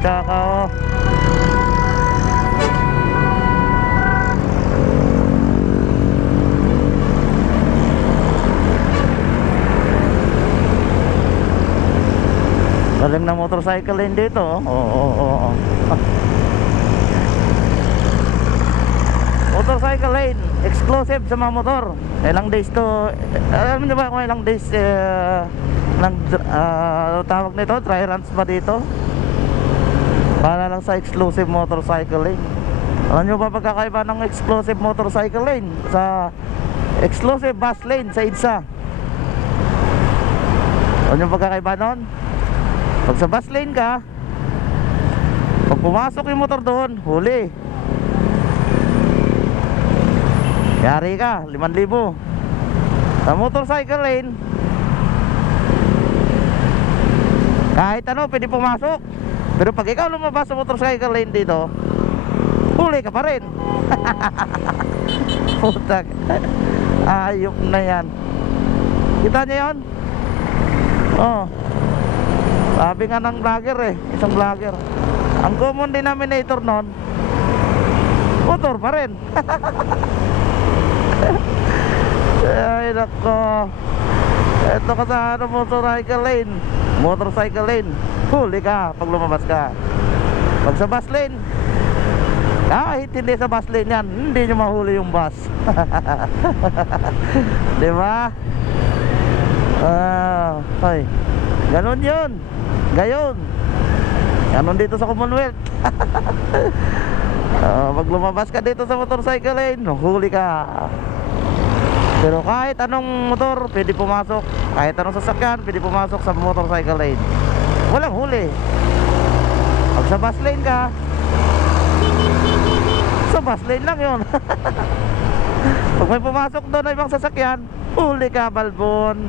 tsaka oh. Galing na motorcycle lane dito oh. Oo. Motorcycle lane exclusive sa mga motor. Ilang days to, alam niyo ba kung ilang days tawag nito, dry runs ba dito? Para lang sa exclusive motorcycle lane. Alam niyo ba pagkakaiba ng exclusive motorcycle lane sa exclusive bus lane sa EDSA? Alam niyo pagkakaiba nun? Pag sa bus lane ka, pag pumasok yung motor doon, huli. Yari ka, 5,000. Sa motorcycle lane, kahit ano pwede pumasok. Pero pag ikaw lumabas sa motorcycle lane dito, huli ka pa rin. Putak, ayok na yan. Kita niyo yun? Oh, sabi nga ng vlogger isang vlogger, ang common denominator nun, motor pa rin. Ay nako, eto ka sa ano, motorcycle lane, huli ka pag lumabas ka. Pag sa bus lane, kahit hindi sa bus lane yan, hindi nyo mahuli yung bus. Diba? Ay, ganon yun. Gayon, ganon dito sa Commonwealth. Pag lumabas ka dito sa motorcycle lane, huli ka. Pero kahit anong motor pwede pumasok, kahit anong sasakyan pwede pumasok sa motorcycle lane, walang huli. Pag sa bus lane ka, sa bus lane lang yun. Pag may pumasok doon na ibang sasakyan, huli ka, balbon.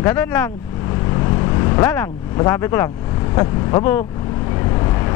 Ganun lang. Wala lang, masabi ko lang. Babo.